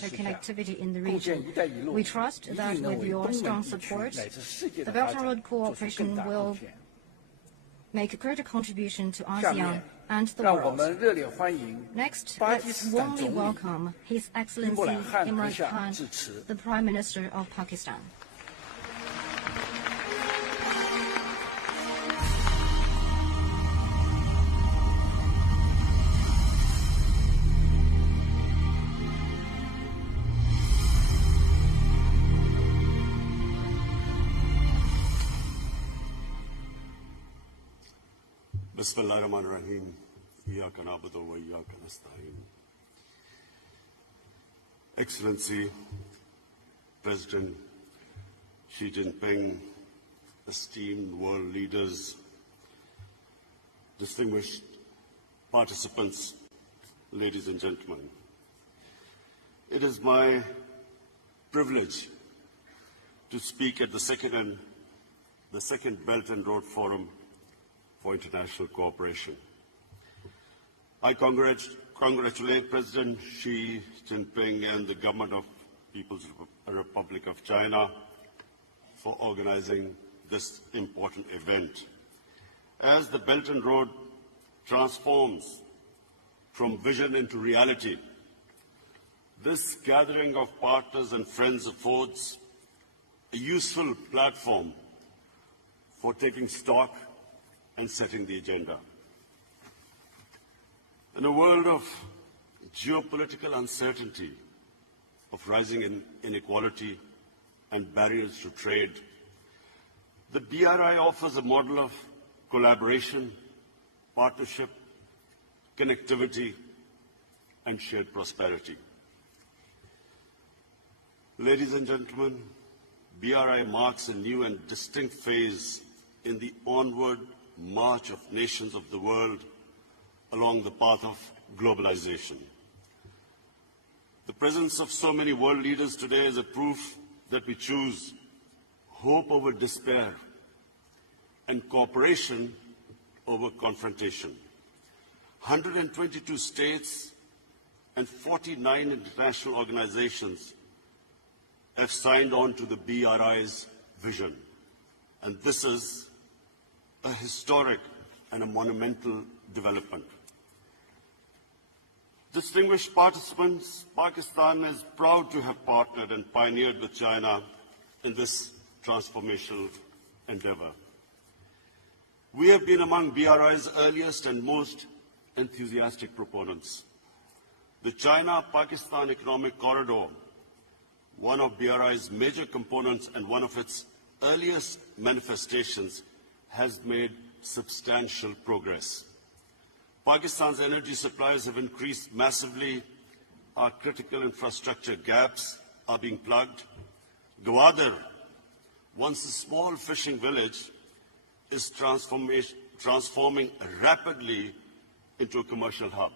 connectivity in the region. We trust that with your strong support, the Belt and Road cooperation will make a greater contribution to ASEAN and the world. Next, let's warmly welcome His Excellency Imran Khan, the Prime Minister of Pakistan. Bismillahirrahmanirrahim. Iyyaka na'budu wa iyyaka nasta'in. Excellency, President Xi Jinping, esteemed world leaders, distinguished participants, ladies and gentlemen. It is my privilege to speak at the second Belt and Road Forum for International Cooperation. I congratulate President Xi Jinping and the government of People's Republic of China for organizing this important event. As the Belt and Road transforms from vision into reality, this gathering of partners and friends affords a useful platform for taking stock and setting the agenda. In a world of geopolitical uncertainty, of rising inequality and barriers to trade, the BRI offers a model of collaboration, partnership, connectivity, and shared prosperity. Ladies and gentlemen, BRI marks a new and distinct phase in the onward march of nations of the world along the path of globalization. The presence of so many world leaders today is a proof that we choose hope over despair and cooperation over confrontation. 122 states and 49 international organizations have signed on to the BRI's vision, and this is a historic and a monumental development. Distinguished participants, Pakistan is proud to have partnered and pioneered with China in this transformational endeavor. We have been among BRI's earliest and most enthusiastic proponents. The China-Pakistan Economic Corridor, one of BRI's major components and one of its earliest manifestations, has made substantial progress. Pakistan's energy supplies have increased massively. Our critical infrastructure gaps are being plugged. Gwadar, once a small fishing village, is transforming rapidly into a commercial hub.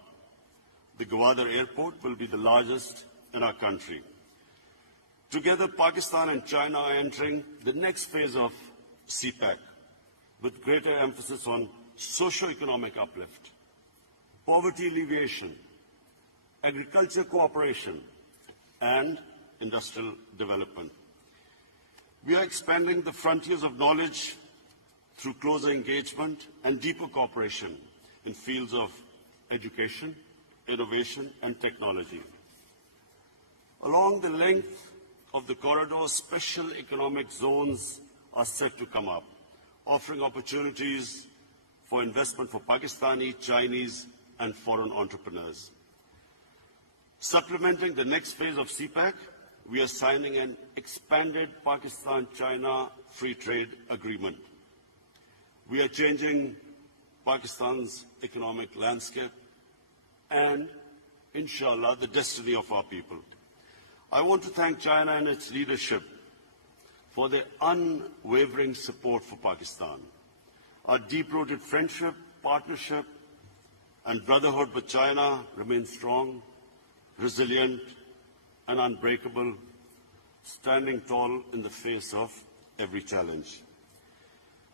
The Gwadar airport will be the largest in our country. Together, Pakistan and China are entering the next phase of CPEC, with greater emphasis on socio-economic uplift, poverty alleviation, agriculture cooperation, and industrial development. We are expanding the frontiers of knowledge through closer engagement and deeper cooperation in fields of education, innovation, and technology. Along the length of the corridor, special economic zones are set to come up, offering opportunities for investment for Pakistani, Chinese, and foreign entrepreneurs. Supplementing the next phase of CPEC, we are signing an expanded Pakistan-China free trade agreement. We are changing Pakistan's economic landscape and, inshallah, the destiny of our people. I want to thank China and its leadership for their unwavering support for Pakistan. Our deep-rooted friendship, partnership, and brotherhood with China remains strong, resilient, and unbreakable, standing tall in the face of every challenge.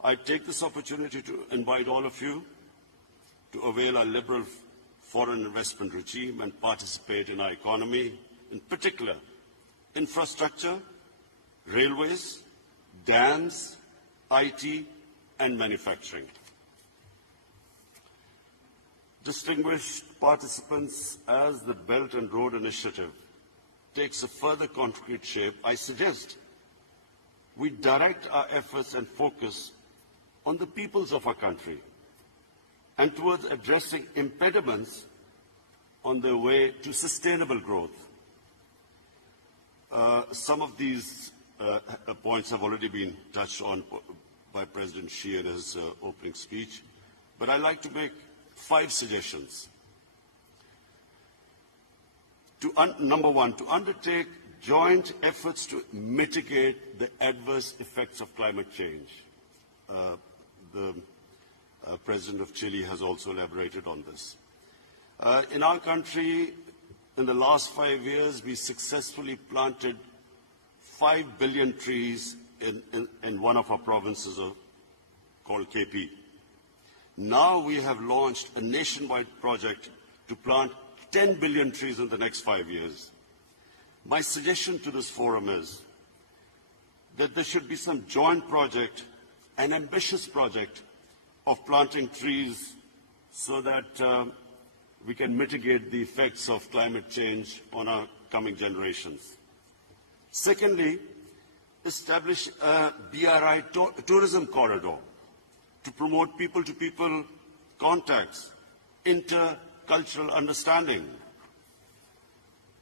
I take this opportunity to invite all of you to avail our liberal foreign investment regime and participate in our economy in particular infrastructure, railways, dams, IT, and manufacturing. Distinguished participants, as the Belt and Road Initiative takes a further concrete shape, I suggest we direct our efforts and focus on the peoples of our country and towards addressing impediments on their way to sustainable growth. Some of these points have already been touched on by President Xi in his opening speech, but I'd like to make 5 suggestions. Number 1, to undertake joint efforts to mitigate the adverse effects of climate change. The President of Chile has also elaborated on this. In our country, in the last 5 years, we successfully planted 5 billion trees in one of our provinces called KP. Now we have launched a nationwide project to plant 10 billion trees in the next 5 years. My suggestion to this forum is that there should be some joint project, an ambitious project of planting trees so that we can mitigate the effects of climate change on our coming generations. Secondly, establish a BRI tourism corridor to promote people-to-people contacts, intercultural understanding.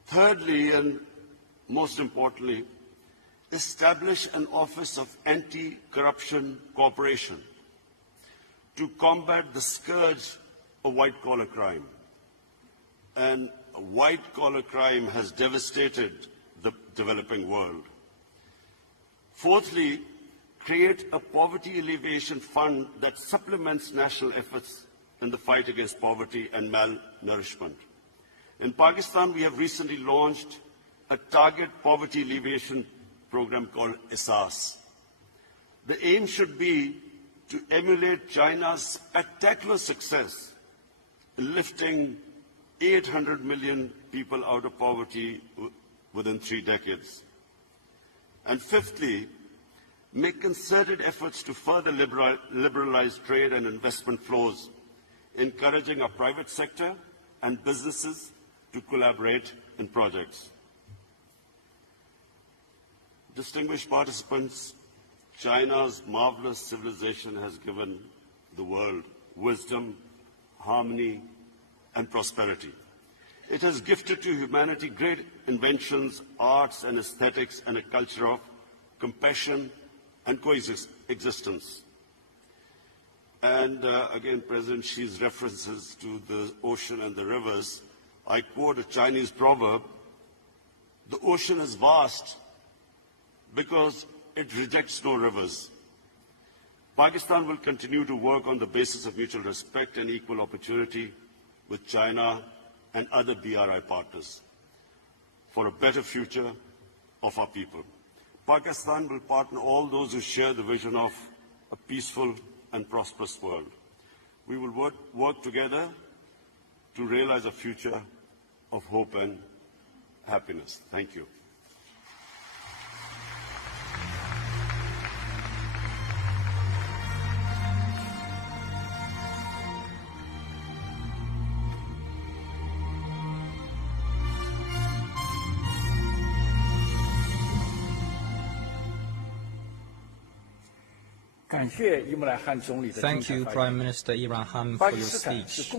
Thirdly, and most importantly, establish an Office of Anti-Corruption Cooperation to combat the scourge of white-collar crime. And white-collar crime has devastated the developing world. Fourthly, create a poverty alleviation fund that supplements national efforts in the fight against poverty and malnourishment. In Pakistan, we have recently launched a target poverty alleviation program called ESAS. The aim should be to emulate China's spectacular success in lifting 800 million people out of poverty within 3 decades. And fifthly, make concerted efforts to further liberalize trade and investment flows, encouraging our private sector and businesses to collaborate in projects. Distinguished participants, China's marvelous civilization has given the world wisdom, harmony, and prosperity. It has gifted to humanity great inventions, arts and aesthetics, and a culture of compassion and coexistence. And again, President Xi's references to the ocean and the rivers, I quote a Chinese proverb, "The ocean is vast because it rejects no rivers." Pakistan will continue to work on the basis of mutual respect and equal opportunity with China and other BRI partners for a better future of our people. Pakistan will partner all those who share the vision of a peaceful and prosperous world. We will work together to realize a future of hope and happiness. Thank you. Thank you, Prime Minister Imran Khan, for your speech.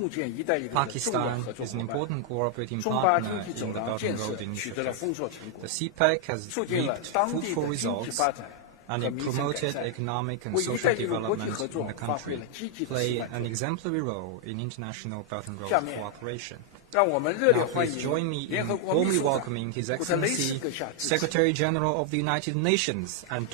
Pakistan is an important cooperating partner in the Belt and Road Initiative. The CPEC has reaped fruitful results, and it promoted economic and social development in the country, play an exemplary role in international Belt and Road cooperation. Now please join me in warmly welcoming His Excellency, Secretary General of the United Nations and